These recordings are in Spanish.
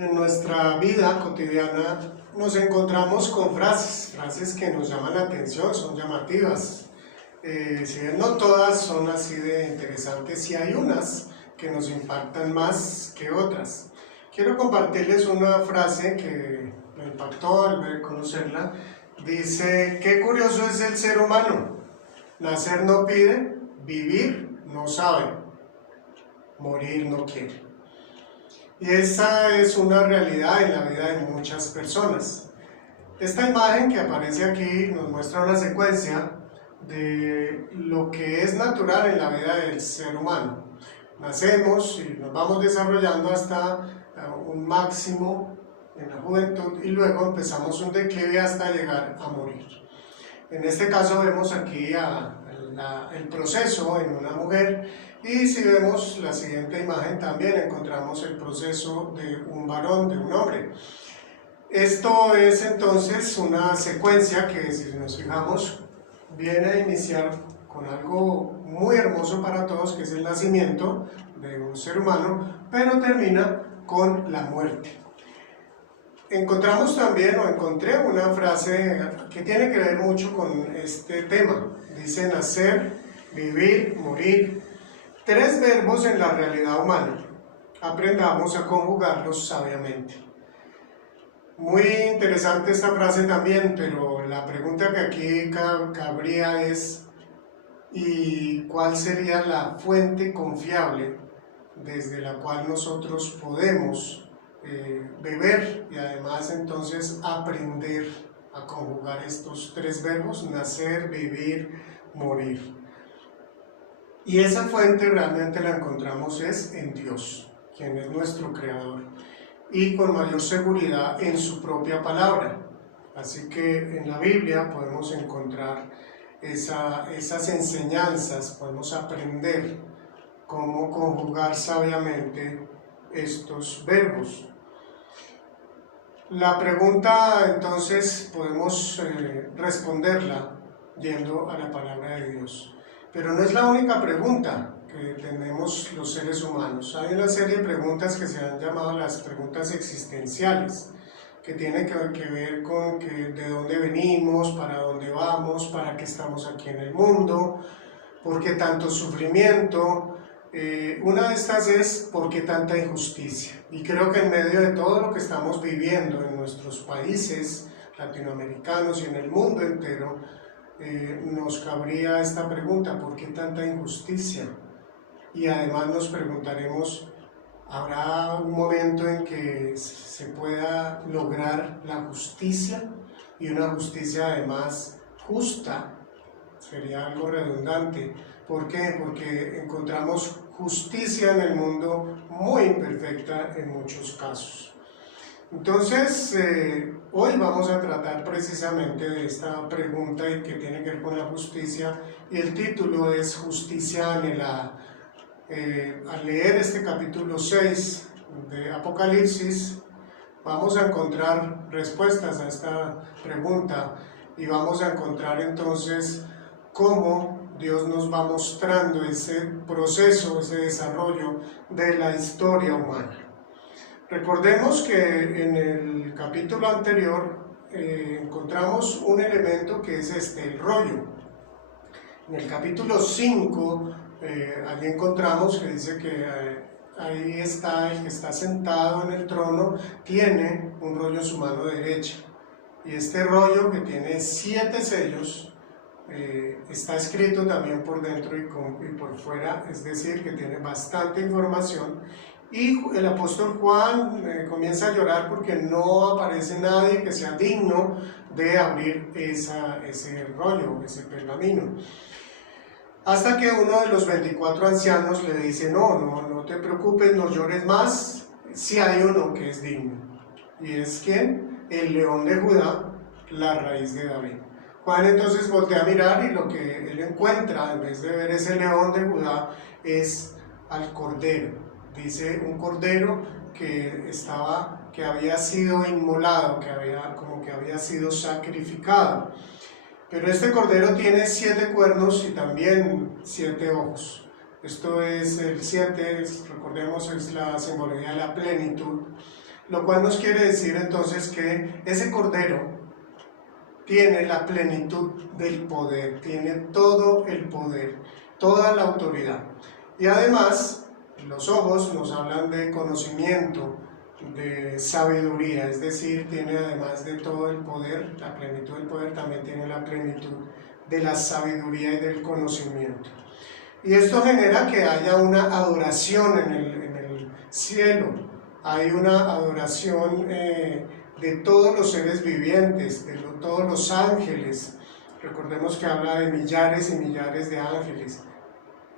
En nuestra vida cotidiana nos encontramos con frases que nos llaman la atención, son llamativas. Si bien no todas son así de interesantes, sí hay unas que nos impactan más que otras. Quiero compartirles una frase que me impactó al ver conocerla. Dice: qué curioso es el ser humano. Nacer no pide, vivir no sabe, morir no quiere. Y esa es una realidad en la vida de muchas personas. Esta imagen que aparece aquí nos muestra una secuencia de lo que es natural en la vida del ser humano. Nacemos y nos vamos desarrollando hasta un máximo en la juventud y luego empezamos un declive hasta llegar a morir. En este caso vemos aquí el proceso en una mujer, y si vemos la siguiente imagen también encontramos el proceso de un varón, de un hombre. Esto es entonces una secuencia que, si nos fijamos, viene a iniciar con algo muy hermoso para todos, que es el nacimiento de un ser humano, pero termina con la muerte. Encontramos también, o encontré una frase que tiene que ver mucho con este tema. Dice: nacer, vivir, morir. 3 verbos en la realidad humana. Aprendamos a conjugarlos sabiamente. Muy interesante esta frase también, pero la pregunta que aquí cabría es: ¿y cuál sería la fuente confiable desde la cual nosotros podemos beber y además entonces aprender a conjugar estos 3 verbos: nacer, vivir, morir? Y esa fuente realmente la encontramos es en Dios, quien es nuestro creador, y con mayor seguridad en su propia palabra. Así que en la Biblia podemos encontrar esas enseñanzas, podemos aprender cómo conjugar sabiamente estos verbos. La pregunta entonces podemos responderla yendo a la palabra de Dios. Pero no es la única pregunta que tenemos los seres humanos. Hay una serie de preguntas que se han llamado las preguntas existenciales, que tienen que ver con de dónde venimos, para dónde vamos, para qué estamos aquí en el mundo, por qué tanto sufrimiento. Una de estas es: ¿por qué tanta injusticia? Y creo que en medio de todo lo que estamos viviendo en nuestros países latinoamericanos y en el mundo entero, nos cabría esta pregunta: ¿por qué tanta injusticia? Y además nos preguntaremos: ¿habrá un momento en que se pueda lograr la justicia? Y una justicia además justa. Sería algo redundante. ¿Por qué? Porque encontramos justicia en el mundo muy imperfecta en muchos casos. Entonces, hoy vamos a tratar precisamente de esta pregunta que tiene que ver con la justicia, y el título es Justicia Anhelada. Al leer este capítulo 6 de Apocalipsis, vamos a encontrar respuestas a esta pregunta y vamos a encontrar entonces cómo Dios nos va mostrando ese proceso, ese desarrollo de la historia humana. Recordemos que en el capítulo anterior encontramos un elemento que es el rollo. En el capítulo 5, allí encontramos que dice que ahí está el que está sentado en el trono, tiene un rollo en su mano derecha. Y este rollo, que tiene 7 sellos, está escrito también por dentro y por fuera, es decir, que tiene bastante información. Y el apóstol Juan comienza a llorar porque no aparece nadie que sea digno de abrir ese rollo, ese pergamino. Hasta que uno de los 24 ancianos le dice: no te preocupes, no llores más, si hay uno que es digno. ¿Y es quién? El león de Judá, la raíz de David. Juan entonces voltea a mirar, y lo que él encuentra, en vez de ver ese león de Judá, es al cordero. Dice un cordero que había sido inmolado, que había sido sacrificado. Pero este cordero tiene 7 cuernos y también 7 ojos. Esto es el 7, recordemos, es la simbología de la plenitud. lo cual nos quiere decir entonces que ese cordero tiene la plenitud del poder, tiene todo el poder, toda la autoridad. Y además, los ojos nos hablan de conocimiento, de sabiduría, es decir, tiene además de todo el poder, la plenitud del poder, también tiene la plenitud de la sabiduría y del conocimiento. Y esto genera que haya una adoración en el cielo, hay una adoración de todos los seres vivientes, de todos los ángeles. Recordemos que habla de millares y millares de ángeles.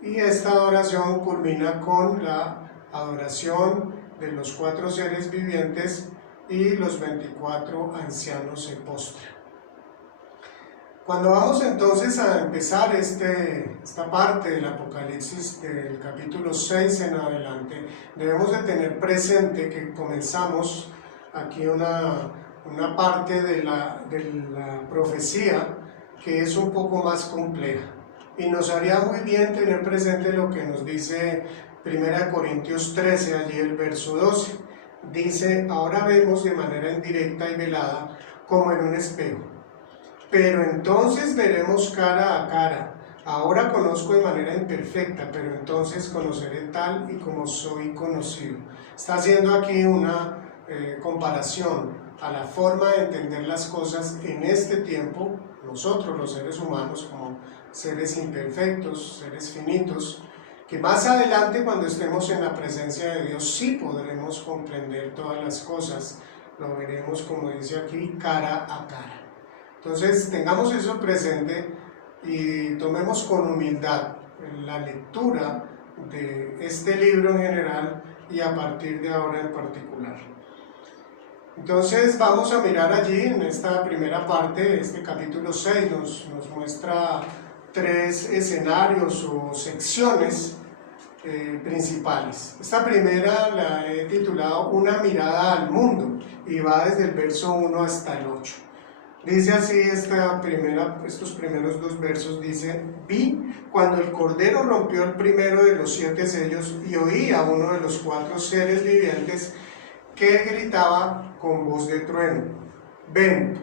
Y esta adoración culmina con la adoración de los 4 seres vivientes y los 24 ancianos se postran. Cuando vamos entonces a empezar esta parte del Apocalipsis, del capítulo 6 en adelante, debemos de tener presente que comenzamos aquí una parte de la profecía que es un poco más compleja. Y nos haría muy bien tener presente lo que nos dice 1 Corintios 13, allí el verso 12. Dice: ahora vemos de manera indirecta y velada como en un espejo, pero entonces veremos cara a cara. Ahora conozco de manera imperfecta, pero entonces conoceré tal y como soy conocido. Está haciendo aquí una comparación a la forma de entender las cosas en este tiempo, nosotros los seres humanos como seres imperfectos, seres finitos, que más adelante cuando estemos en la presencia de Dios sí podremos comprender todas las cosas, lo veremos como dice aquí, cara a cara. Entonces tengamos eso presente y tomemos con humildad la lectura de este libro en general y a partir de ahora en particular. Entonces vamos a mirar allí en esta primera parte, este capítulo 6 nos muestra 3 escenarios o secciones principales. Esta primera la he titulado Una mirada al mundo y va desde el verso 1 hasta el 8. Dice así estos primeros 2 versos, dice: vi cuando el Cordero rompió el primero de los 7 sellos y oí a uno de los 4 seres vivientes que gritaba con voz de trueno: ven.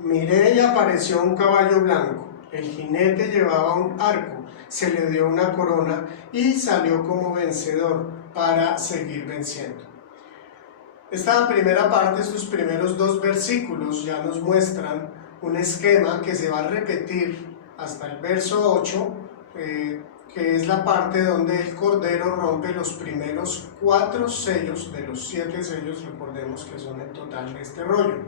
Miré y apareció un caballo blanco, el jinete llevaba un arco, se le dio una corona y salió como vencedor para seguir venciendo. Esta primera parte, estos primeros 2 versículos ya nos muestran un esquema que se va a repetir hasta el verso 8, que es la parte donde el Cordero rompe los primeros 4 sellos de los 7 sellos, recordemos que son el total de este rollo.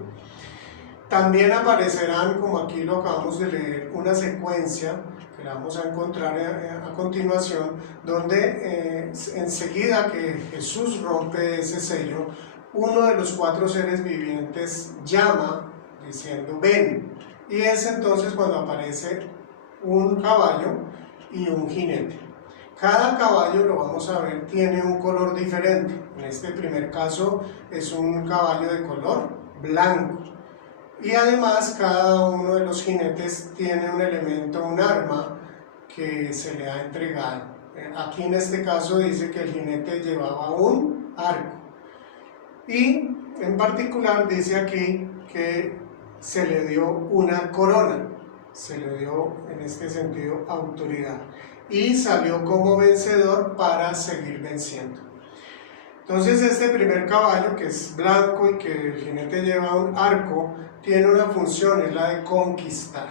También aparecerán, como aquí lo acabamos de leer, una secuencia que la vamos a encontrar a continuación, donde enseguida que Jesús rompe ese sello, uno de los 4 seres vivientes llama diciendo: ven. Y es entonces cuando aparece un caballo y un jinete. Cada caballo, lo vamos a ver, tiene un color diferente. En este primer caso es un caballo de color blanco. Y además cada uno de los jinetes tiene un elemento, un arma que se le ha entregado. Aquí en este caso dice que el jinete llevaba un arco. Y en particular dice aquí que se le dio una corona, se le dio en este sentido autoridad y salió como vencedor para seguir venciendo. Entonces este primer caballo, que es blanco y que el jinete lleva un arco, tiene una función, es la de conquistar.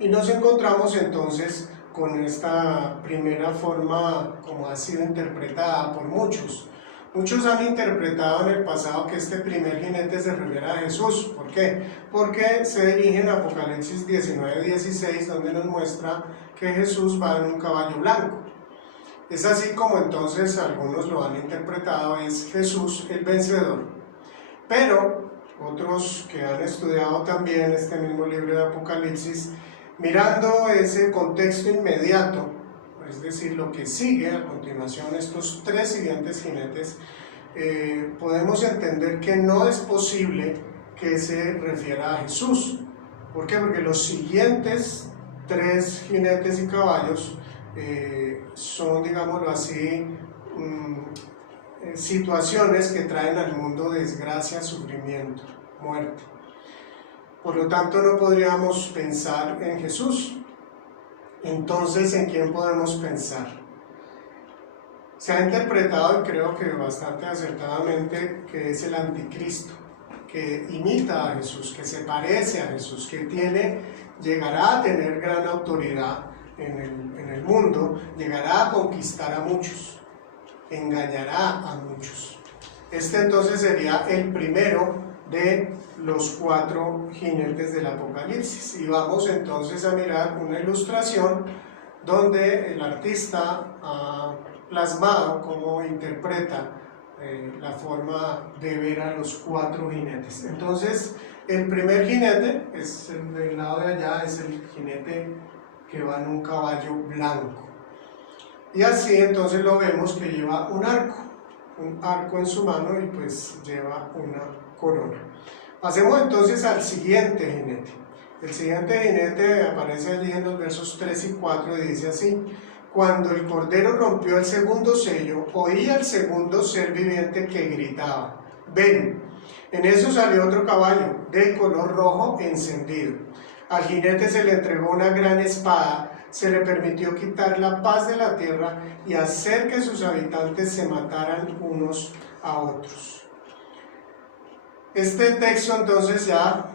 Y nos encontramos entonces con esta primera forma como ha sido interpretada por muchos. Muchos han interpretado en el pasado que este primer jinete se refiere a Jesús. ¿Por qué? Porque se dirige en Apocalipsis 19:16, donde nos muestra que Jesús va en un caballo blanco. Es así como entonces algunos lo han interpretado, es Jesús el vencedor. Pero otros que han estudiado también este mismo libro de Apocalipsis, mirando ese contexto inmediato, es decir, lo que sigue a continuación, estos 3 siguientes jinetes, podemos entender que no es posible que se refiera a Jesús. ¿Por qué? Porque los siguientes 3 jinetes y caballos son, digámoslo así, situaciones que traen al mundo desgracia, sufrimiento, muerte. Por lo tanto, no podríamos pensar en Jesús. Entonces, ¿en quién podemos pensar? Se ha interpretado, y creo que bastante acertadamente, que es el anticristo, que imita a Jesús, que se parece a Jesús, que llegará a tener gran autoridad en el mundo, llegará a conquistar a muchos, engañará a muchos. Este entonces sería el primero de los 4 jinetes del Apocalipsis. Y vamos entonces a mirar una ilustración donde el artista ha plasmado cómo interpreta la forma de ver a los 4 jinetes. Entonces, el primer jinete, es el del lado de allá, es el jinete que va en un caballo blanco. Y así entonces lo vemos que lleva un arco en su mano y pues lleva una corona. Pasemos entonces al siguiente jinete. El siguiente jinete aparece allí en los versos 3 y 4 y dice así: cuando el Cordero rompió el segundo sello, oí al segundo ser viviente que gritaba: ven. En eso salió otro caballo, de color rojo encendido. Al jinete se le entregó una gran espada, se le permitió quitar la paz de la tierra y hacer que sus habitantes se mataran unos a otros. Este texto entonces ya,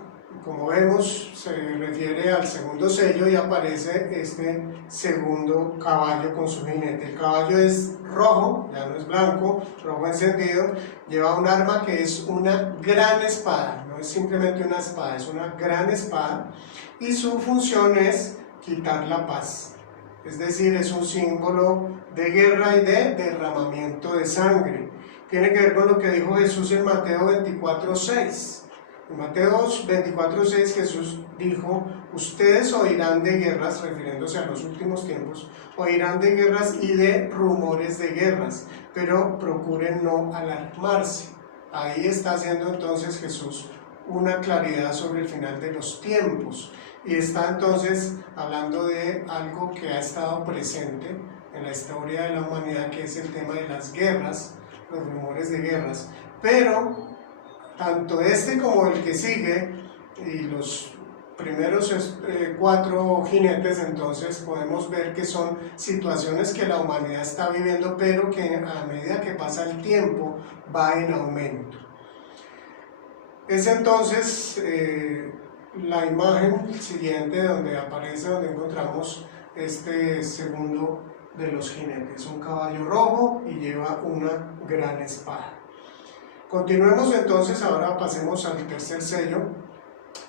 como vemos, se refiere al segundo sello y aparece este segundo caballo con su jinete. El caballo es rojo, ya no es blanco, rojo encendido, lleva un arma que es una gran espada, no es simplemente una espada, es una gran espada, y su función es quitar la paz. Es decir, es un símbolo de guerra y de derramamiento de sangre. Tiene que ver con lo que dijo Jesús en Mateo 24:6. En Mateo 24:6 Jesús dijo: ustedes oirán de guerras, refiriéndose a los últimos tiempos, oirán de guerras y de rumores de guerras, pero procuren no alarmarse. Ahí está haciendo entonces Jesús una claridad sobre el final de los tiempos, y está entonces hablando de algo que ha estado presente en la historia de la humanidad, que es el tema de las guerras, los rumores de guerras, pero tanto este como el que sigue y los primeros 4 jinetes, entonces podemos ver que son situaciones que la humanidad está viviendo, pero que a medida que pasa el tiempo va en aumento. Es entonces la imagen siguiente donde encontramos este segundo de los jinetes, un caballo rojo y lleva una gran espada. Continuemos entonces, ahora pasemos al tercer sello,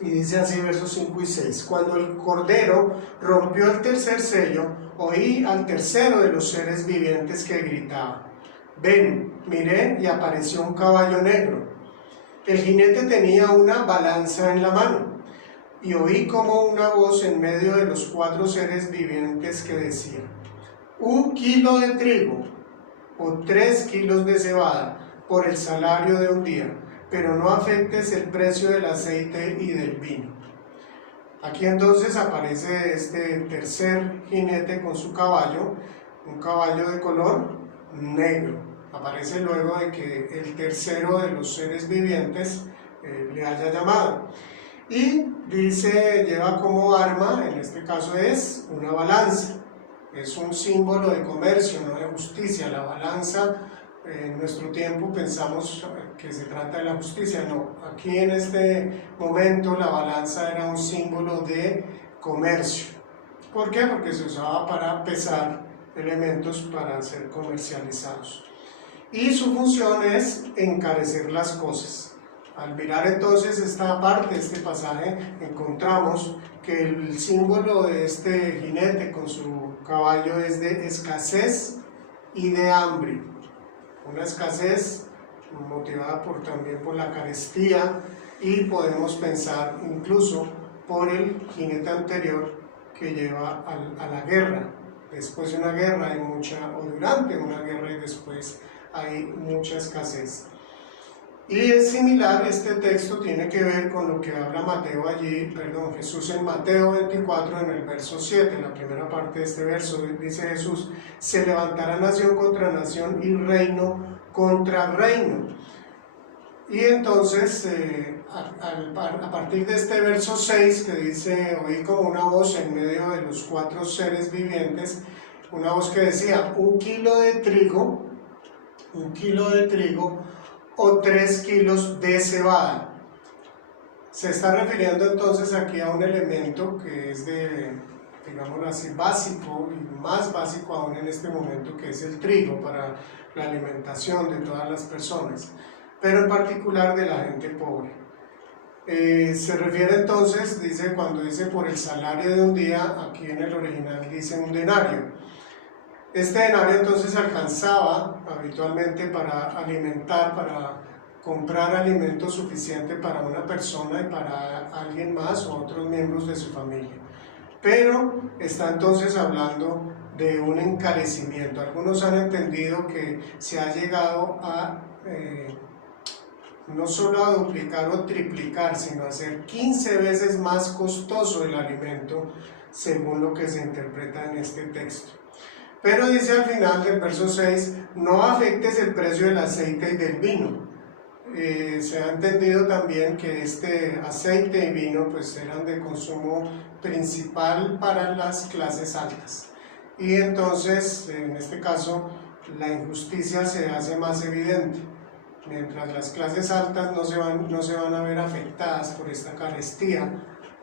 y dice así versos 5 y 6. Cuando el Cordero rompió el tercer sello, oí al tercero de los seres vivientes que gritaba: ven. Miré y apareció un caballo negro. El jinete tenía una balanza en la mano, y oí como una voz en medio de los 4 seres vivientes que decía: 1 kilo de trigo o 3 kilos de cebada por el salario de un día, pero no afectes el precio del aceite y del vino. Aquí entonces aparece este tercer jinete con su caballo, un caballo de color negro. Aparece luego de que el tercero de los seres vivientes le haya llamado. Y dice, lleva como arma, en este caso es una balanza. Es un símbolo de comercio, no de justicia. La balanza, en nuestro tiempo pensamos que se trata de la justicia. No, aquí en este momento la balanza era un símbolo de comercio. ¿Por qué? Porque se usaba para pesar elementos para ser comercializados. Y su función es encarecer las cosas. Al mirar entonces esta parte, este pasaje, encontramos que el símbolo de este jinete con su caballo es de escasez y de hambre. Una escasez motivada también por la carestía, y podemos pensar incluso por el jinete anterior que lleva a la guerra. Después de una guerra hay o durante una guerra y después hay mucha escasez. Y es similar, este texto tiene que ver con lo que habla Jesús en Mateo 24 en el verso 7, en la primera parte de este verso. Dice Jesús: se levantará nación contra nación y reino contrarreino. Y entonces, a partir de este verso 6, que dice, oí como una voz en medio de los 4 seres vivientes, una voz que decía, 1 kilo de trigo, o 3 kilos de cebada. Se está refiriendo entonces aquí a un elemento que es digámoslo así, básico, y más básico aún en este momento, que es el trigo para la alimentación de todas las personas, pero en particular de la gente pobre. Se refiere entonces, cuando dice por el salario de un día, aquí en el original dice un denario. Este denario entonces alcanzaba habitualmente para alimentar, para comprar alimento suficiente para una persona y para alguien más o otros miembros de su familia. Pero está entonces hablando de un encarecimiento. Algunos han entendido que se ha llegado a no solo a duplicar o triplicar, sino a hacer 15 veces más costoso el alimento, según lo que se interpreta en este texto. Pero dice al final del verso 6, no afectes el precio del aceite y del vino. Se ha entendido también que este aceite y vino pues eran de consumo principal para las clases altas. Y entonces, en este caso, la injusticia se hace más evidente. Mientras las clases altas no se van a ver afectadas por esta carestía,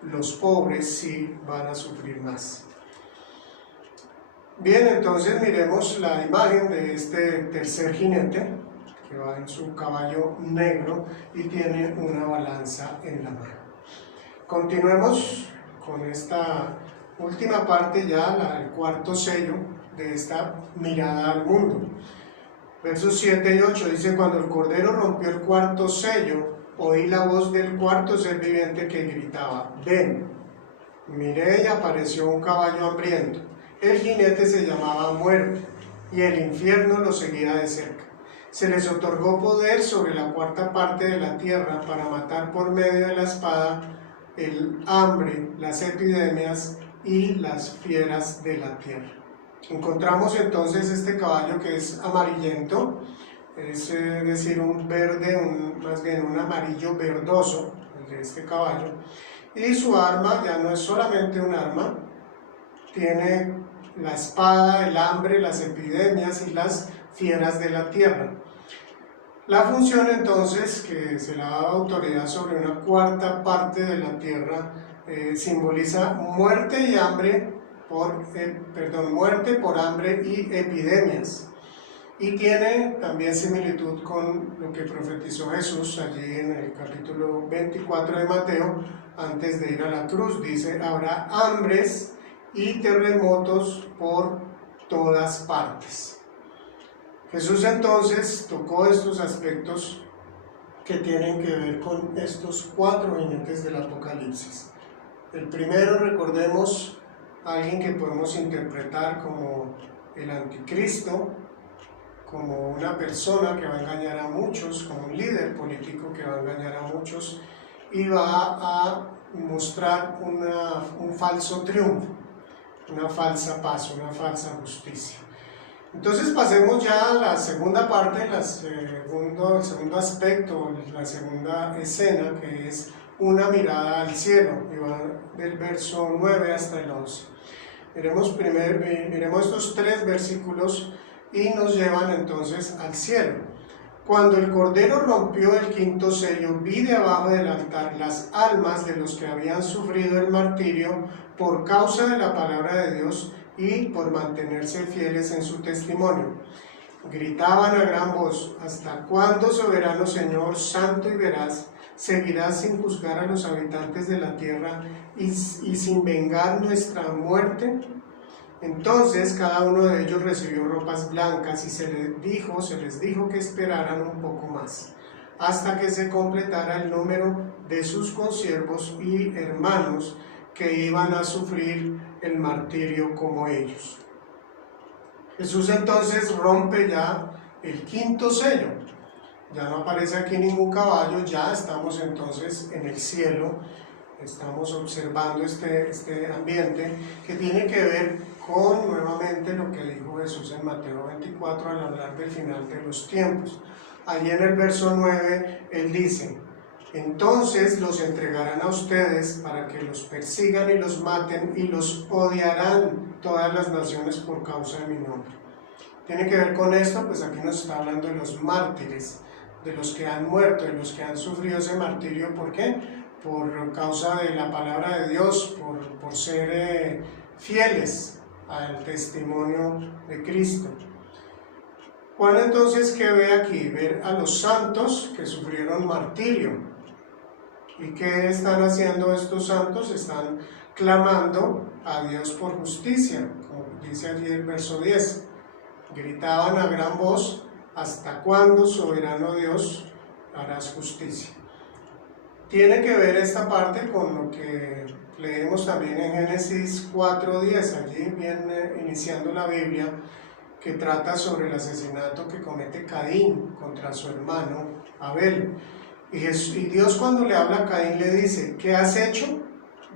los pobres sí van a sufrir más. Bien, entonces miremos la imagen de este tercer jinete, que va en su caballo negro y tiene una balanza en la mano. Continuemos con esta última parte, ya el cuarto sello de esta mirada al mundo. Versos 7 y 8 dice, cuando el Cordero rompió el cuarto sello, oí la voz del cuarto ser viviente que gritaba, ven. Miré y apareció un caballo hambriento. El jinete se llamaba Muerte, y el infierno lo seguía de cerca. Se les otorgó poder sobre la cuarta parte de la tierra para matar por medio de la espada el hambre, las epidemias y las fieras de la tierra. Encontramos entonces este caballo que es amarillento, es decir, un verde, más bien un amarillo verdoso, el de este caballo, y su arma ya no es solamente un arma, tiene la espada, el hambre, las epidemias y las fieras de la tierra. La función entonces, que se le ha dado autoridad sobre una cuarta parte de la tierra, simboliza muerte y hambre muerte por hambre y epidemias. Y tiene también similitud con lo que profetizó Jesús allí en el capítulo 24 de Mateo, antes de ir a la cruz. Dice, habrá hambres y terremotos por todas partes. Jesús entonces tocó estos aspectos que tienen que ver con estos 4 jinetes del Apocalipsis. El primero, recordemos, alguien que podemos interpretar como el anticristo, como una persona que va a engañar a muchos, como un líder político que va a engañar a muchos y va a mostrar un falso triunfo, una falsa paz, una falsa justicia. Entonces pasemos ya a la segunda parte, el segundo aspecto, la segunda escena, que es una mirada al cielo, y va del verso 9 hasta el 11. Miremos estos 3 versículos y nos llevan entonces al cielo. Cuando el Cordero rompió el quinto sello, vi debajo del altar las almas de los que habían sufrido el martirio por causa de la palabra de Dios y por mantenerse fieles en su testimonio. Gritaban a gran voz, ¿hasta cuándo, soberano Señor, santo y veraz, seguirás sin juzgar a los habitantes de la tierra y sin vengar nuestra muerte? Entonces cada uno de ellos recibió ropas blancas y se les dijo que esperaran un poco más, hasta que se completara el número de sus consiervos y hermanos que iban a sufrir el martirio como ellos. Jesús entonces rompe ya el quinto sello. Ya no aparece aquí ningún caballo, ya estamos entonces en el cielo, estamos observando este ambiente que tiene que ver con nuevamente lo que dijo Jesús en Mateo 24 al hablar del final de los tiempos. Allí en el verso 9 Él dice: entonces los entregarán a ustedes para que los persigan y los maten, y los odiarán todas las naciones por causa de mi nombre. Tiene que ver con esto, pues aquí nos está hablando de los mártires, de los que han muerto, de los que han sufrido ese martirio. ¿Por qué? Por causa de la palabra de Dios, por ser fieles al testimonio de Cristo. Juan entonces, ¿qué ve aquí? Ver a los santos que sufrieron martirio. ¿Y qué están haciendo estos santos? Están clamando a Dios por justicia, como dice allí el verso 10. Gritaban a gran voz: ¿hasta cuándo, soberano Dios, harás justicia? Tiene que ver esta parte con lo que leemos también en Génesis 4:10, allí viene iniciando la Biblia, que trata sobre el asesinato que comete Caín contra su hermano Abel. Y Dios, cuando le habla a Caín, le dice: ¿qué has hecho?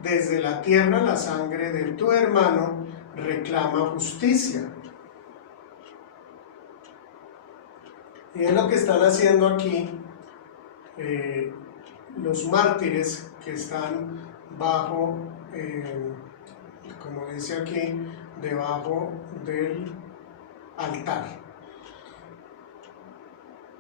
Desde la tierra la sangre de tu hermano reclama justicia. Y es lo que están haciendo aquí los mártires que están bajo, como dice aquí, debajo del altar.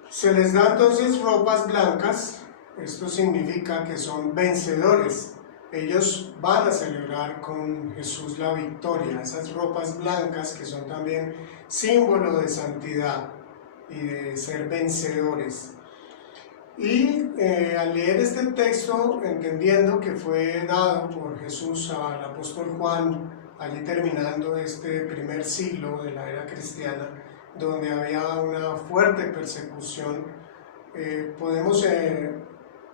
Se les da entonces ropas blancas. Esto significa que son vencedores. Ellos van a celebrar con Jesús la victoria. Esas ropas blancas que son también símbolo de santidad y de ser vencedores. Y al leer este texto, entendiendo que fue dado por Jesús al apóstol Juan, allí terminando este primer siglo de la era cristiana, donde había una fuerte persecución, podemos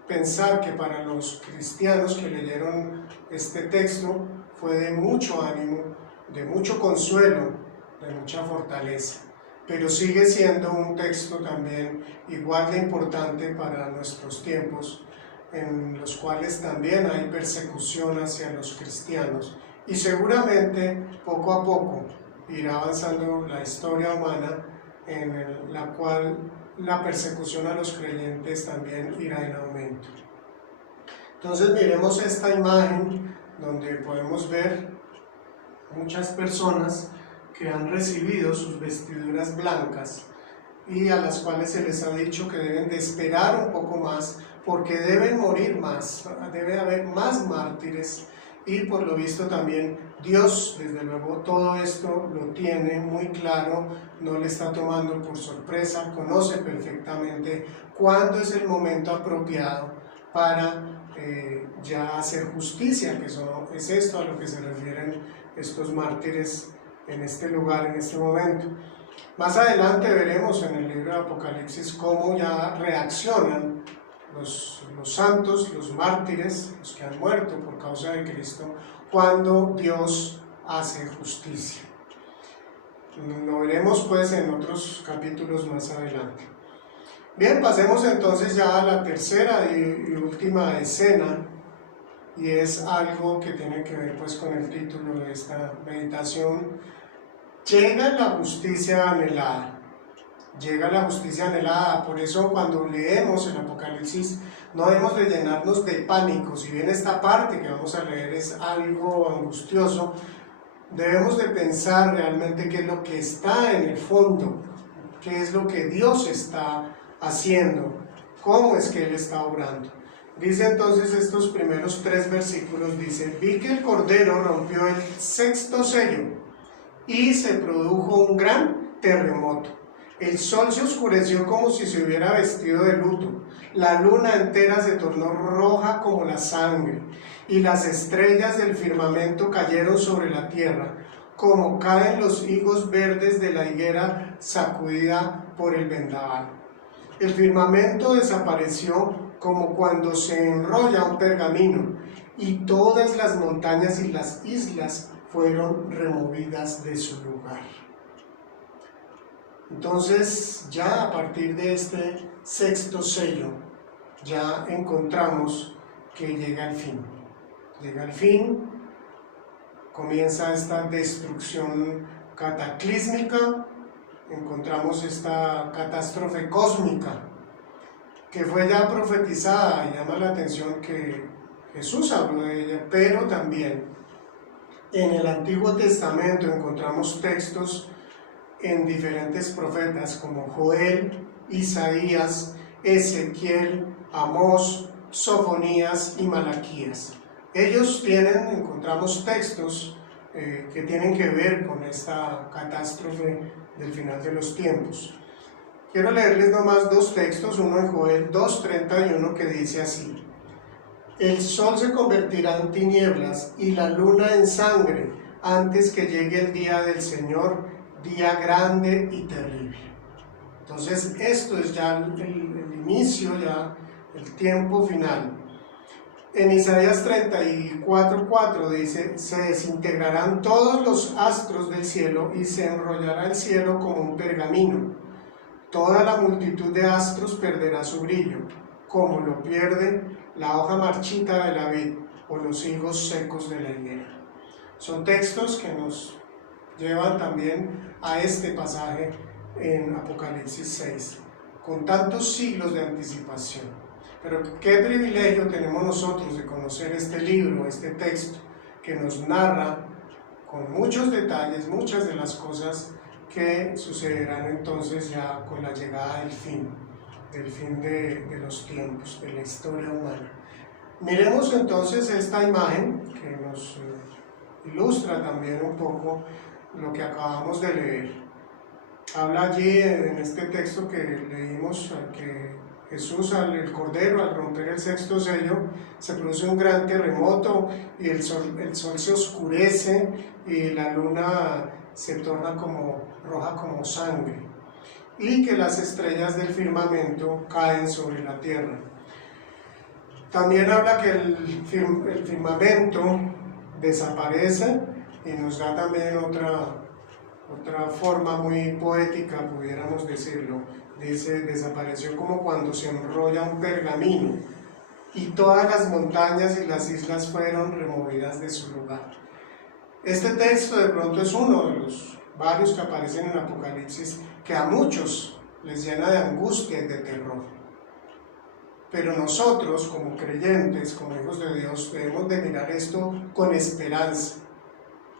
pensar que para los cristianos que leyeron este texto fue de mucho ánimo, de mucho consuelo, de mucha fortaleza. Pero sigue siendo un texto también igual de importante para nuestros tiempos, en los cuales también hay persecución hacia los cristianos. Y seguramente poco a poco irá avanzando la historia humana, en la cual la persecución a los creyentes también irá en aumento. Entonces miremos esta imagen donde podemos ver muchas personas que han recibido sus vestiduras blancas y a las cuales se les ha dicho que deben de esperar un poco más, porque deben morir más, debe haber más mártires. Y por lo visto también Dios, desde luego, todo esto lo tiene muy claro, no le está tomando por sorpresa, conoce perfectamente cuándo es el momento apropiado para ya hacer justicia, que es esto a lo que se refieren estos mártires en este lugar, en este momento. Más adelante veremos en el libro de Apocalipsis cómo ya reaccionan los santos, los mártires, los que han muerto por causa de Cristo, cuando Dios hace justicia. Lo veremos pues en otros capítulos más adelante. Bien, pasemos entonces ya a la tercera y última escena, y es algo que tiene que ver pues con el título de esta meditación. Llega la justicia anhelada. Llega la justicia anhelada. Por eso cuando leemos el Apocalipsis no debemos de llenarnos de pánico. Si bien esta parte que vamos a leer es algo angustioso, debemos de pensar realmente qué es lo que está en el fondo, qué es lo que Dios está haciendo, cómo es que Él está obrando. Dice entonces estos primeros 3 versículos, dice: vi que el Cordero rompió el 6º sello y se produjo un gran terremoto. El sol se oscureció como si se hubiera vestido de luto, la luna entera se tornó roja como la sangre, y las estrellas del firmamento cayeron sobre la tierra, como caen los higos verdes de la higuera sacudida por el vendaval. El firmamento desapareció como cuando se enrolla un pergamino, y todas las montañas y las islas fueron removidas de su lugar. Entonces, ya a partir de este 6º sello, ya encontramos que llega el fin. Llega el fin, comienza esta destrucción cataclísmica, encontramos esta catástrofe cósmica, que fue ya profetizada, y llama la atención que Jesús habló de ella, pero también en el Antiguo Testamento encontramos textos en diferentes profetas como Joel, Isaías, Ezequiel, Amós, Sofonías y Malaquías. Ellos encontramos textos que tienen que ver con esta catástrofe del final de los tiempos. Quiero leerles nomás dos textos, uno en Joel 2:31 que dice así: el sol se convertirá en tinieblas y la luna en sangre antes que llegue el día del Señor, día grande y terrible. Entonces esto es ya el inicio, ya el tiempo final. En Isaías 34:4 dice: se desintegrarán todos los astros del cielo y se enrollará el cielo como un pergamino. Toda la multitud de astros perderá su brillo, como lo pierde la hoja marchita de la vid o los higos secos de la higuera. Son textos que nos llevan también a este pasaje en Apocalipsis 6, con tantos siglos de anticipación. Pero qué privilegio tenemos nosotros de conocer este libro, este texto, que nos narra con muchos detalles, muchas de las cosas que sucederán entonces ya con la llegada del fin de los tiempos, de la historia humana. Miremos entonces esta imagen que nos ilustra también un poco lo que acabamos de leer. Habla allí en este texto que leímos que Jesús, el Cordero, al romper el sexto sello, se produce un gran terremoto y el sol se oscurece y la luna se torna roja como sangre, y que las estrellas del firmamento caen sobre la tierra. También habla que el firmamento desaparece y nos da también otra forma muy poética, pudiéramos decirlo. Dice: desapareció como cuando se enrolla un pergamino y todas las montañas y las islas fueron removidas de su lugar. Este texto de pronto es uno de los varios que aparecen en Apocalipsis que a muchos les llena de angustia y de terror. Pero nosotros, como creyentes, como hijos de Dios, debemos de mirar esto con esperanza,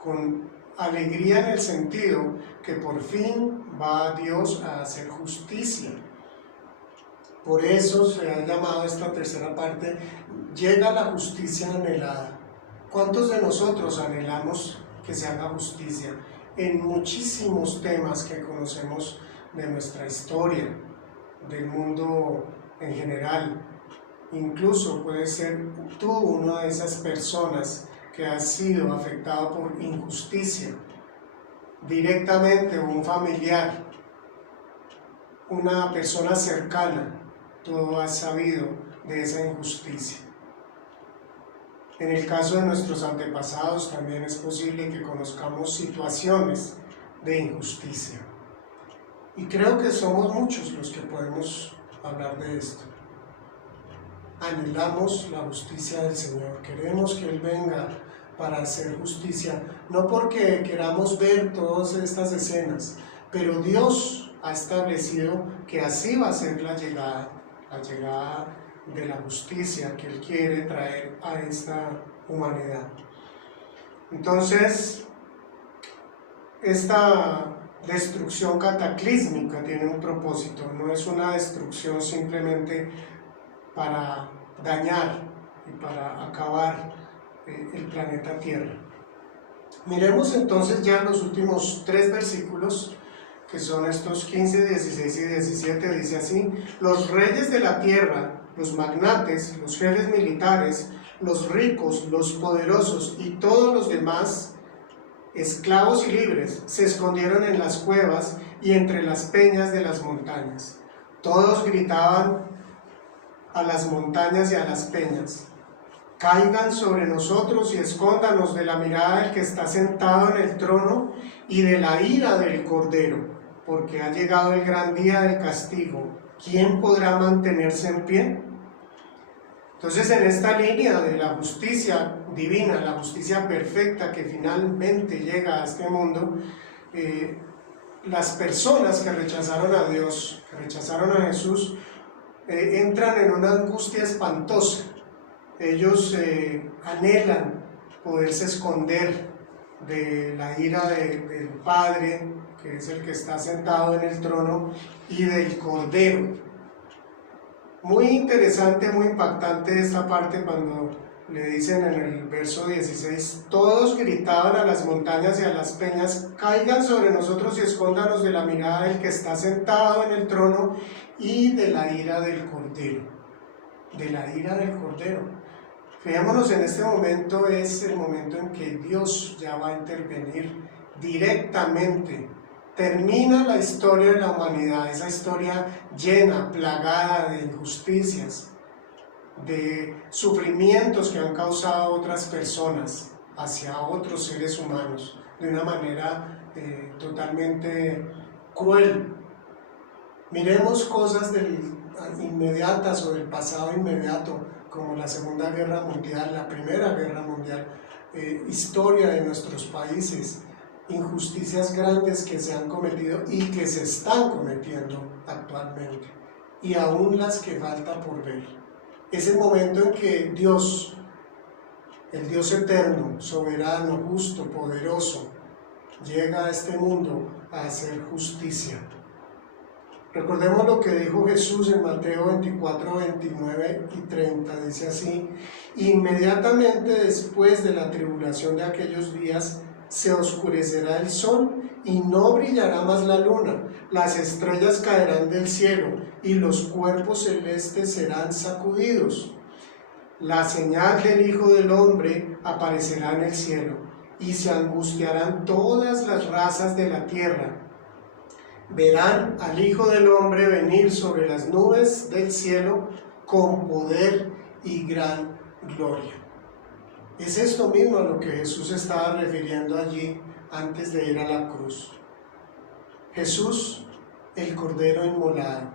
con alegría, en el sentido que por fin va Dios a hacer justicia. Por eso se ha llamado esta tercera parte: llega la justicia anhelada. ¿Cuántos de nosotros anhelamos que se haga justicia en muchísimos temas que conocemos de nuestra historia, del mundo en general? Incluso puede ser tú una de esas personas que has sido afectado por injusticia, directamente, o un familiar, una persona cercana. Tú has sabido de esa injusticia. En el caso de nuestros antepasados también es posible que conozcamos situaciones de injusticia. Y creo que somos muchos los que podemos hablar de esto. Anhelamos la justicia del Señor, queremos que Él venga para hacer justicia, no porque queramos ver todas estas escenas, pero Dios ha establecido que así va a ser la llegada de la justicia que Él quiere traer a esta humanidad. Entonces, esta destrucción cataclísmica tiene un propósito, no es una destrucción simplemente para dañar y para acabar el planeta Tierra. Miremos entonces ya los últimos 3 versículos, que son estos 15, 16 y 17, dice así: los reyes de la tierra, los magnates, los jefes militares, los ricos, los poderosos y todos los demás, esclavos y libres, se escondieron en las cuevas y entre las peñas de las montañas. Todos gritaban a las montañas y a las peñas: caigan sobre nosotros y escóndanos de la mirada del que está sentado en el trono y de la ira del Cordero, porque ha llegado el gran día del castigo. ¿Quién podrá mantenerse en pie? Entonces, en esta línea de la justicia divina, la justicia perfecta que finalmente llega a este mundo, las personas que rechazaron a Dios, que rechazaron a Jesús, entran en una angustia espantosa. Ellos anhelan poderse esconder de la ira del Padre, que es el que está sentado en el trono, y del Cordero. Muy interesante, muy impactante esta parte cuando le dicen en el verso 16: todos gritaban a las montañas y a las peñas, caigan sobre nosotros y escóndanos de la mirada del que está sentado en el trono y de la ira del Cordero. De la ira del Cordero. Fijémonos, en este momento es el momento en que Dios ya va a intervenir directamente. Termina la historia de la humanidad, esa historia llena, plagada de injusticias, de sufrimientos que han causado otras personas hacia otros seres humanos, de una manera totalmente cruel. Miremos cosas inmediatas o del pasado inmediato, como la Segunda Guerra Mundial, la Primera Guerra Mundial, historia de nuestros países, injusticias grandes que se han cometido y que se están cometiendo actualmente, y aún las que falta por ver. Es el momento en que Dios, el Dios eterno, soberano, justo, poderoso, llega a este mundo a hacer justicia. Recordemos lo que dijo Jesús en Mateo 24, 29 y 30, dice así: inmediatamente después de la tribulación de aquellos días, se oscurecerá el sol y no brillará más la luna, las estrellas caerán del cielo y los cuerpos celestes serán sacudidos. La señal del Hijo del Hombre aparecerá en el cielo y se angustiarán todas las razas de la tierra. Verán al Hijo del Hombre venir sobre las nubes del cielo con poder y gran gloria. Es esto mismo a lo que Jesús estaba refiriendo allí antes de ir a la cruz. Jesús, el Cordero inmolado.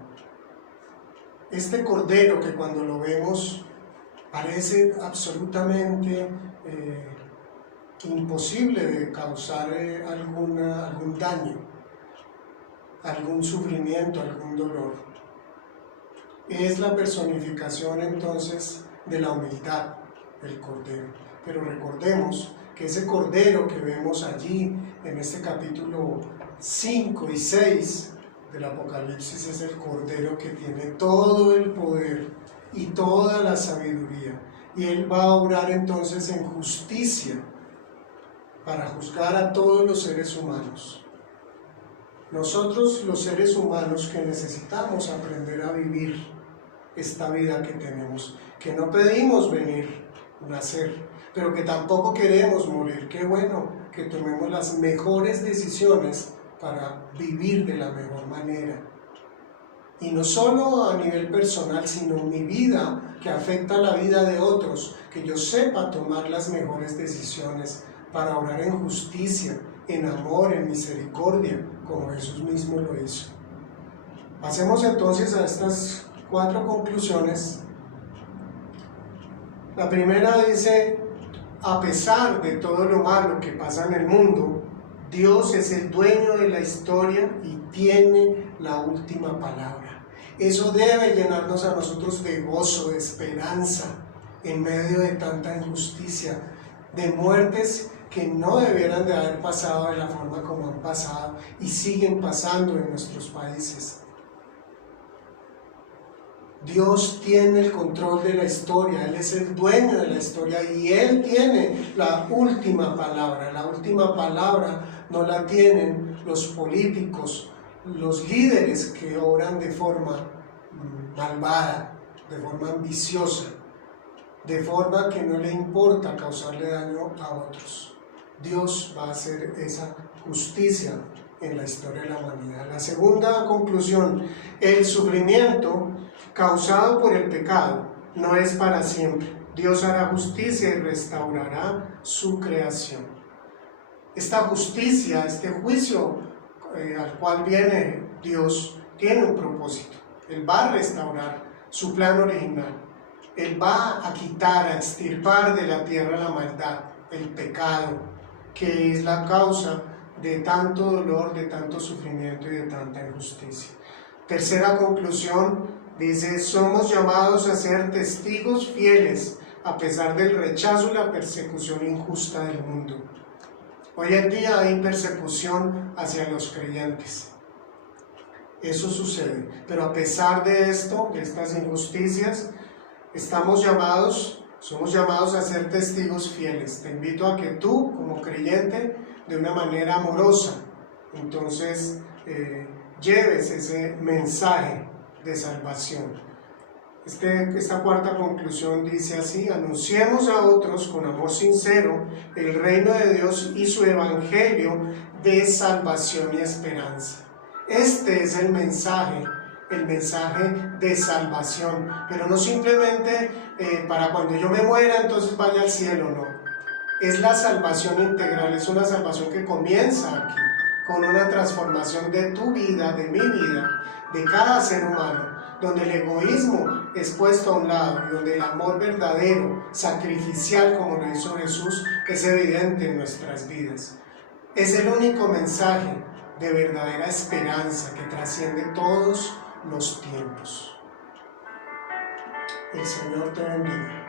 Este Cordero que cuando lo vemos parece absolutamente imposible de causar algún daño, algún sufrimiento, algún dolor. Es la personificación entonces de la humildad del Cordero. Pero recordemos que ese Cordero que vemos allí en este capítulo 5 y 6 del Apocalipsis es el Cordero que tiene todo el poder y toda la sabiduría, y Él va a obrar entonces en justicia para juzgar a todos los seres humanos. Nosotros, los seres humanos, que necesitamos aprender a vivir esta vida que tenemos, que no pedimos nacer, pero que tampoco queremos morir. Qué bueno que tomemos las mejores decisiones para vivir de la mejor manera. Y no solo a nivel personal, sino mi vida, que afecta la vida de otros, que yo sepa tomar las mejores decisiones para obrar en justicia, en amor, en misericordia, como Jesús mismo lo hizo. Pasemos entonces a estas 4 conclusiones. La primera dice: a pesar de todo lo malo que pasa en el mundo, Dios es el dueño de la historia y tiene la última palabra. Eso debe llenarnos a nosotros de gozo, de esperanza, en medio de tanta injusticia, de muertes que no debieran de haber pasado de la forma como han pasado y siguen pasando en nuestros países. Dios tiene el control de la historia, Él es el dueño de la historia y Él tiene la última palabra. La última palabra no la tienen los políticos, los líderes que obran de forma malvada, de forma ambiciosa, de forma que no le importa causarle daño a otros. Dios va a hacer esa justicia en la historia de la humanidad. La segunda conclusión: el sufrimiento causado por el pecado no es para siempre. Dios hará justicia y restaurará su creación. Esta justicia, este juicio al cual viene Dios, tiene un propósito. Él va a restaurar su plan original. Él va a quitar, a extirpar de la tierra la maldad, el pecado, que es la causa de tanto dolor, de tanto sufrimiento y de tanta injusticia. Tercera conclusión, dice, somos llamados a ser testigos fieles a pesar del rechazo y la persecución injusta del mundo. Hoy en día hay persecución hacia los creyentes. Eso sucede, pero a pesar de esto, de estas injusticias, somos llamados a ser testigos fieles. Te invito a que tú, como creyente, de una manera amorosa, entonces lleves ese mensaje de salvación. Esta cuarta conclusión dice así: anunciemos a otros con amor sincero el reino de Dios y su evangelio de salvación y esperanza. Este es el mensaje de salvación, pero no simplemente para cuando yo me muera entonces vaya al cielo, no. Es la salvación integral, es una salvación que comienza aquí, con una transformación de tu vida, de mi vida, de cada ser humano, donde el egoísmo es puesto a un lado y donde el amor verdadero, sacrificial como lo hizo Jesús, es evidente en nuestras vidas. Es el único mensaje de verdadera esperanza que trasciende todos los tiempos. El Señor te bendiga.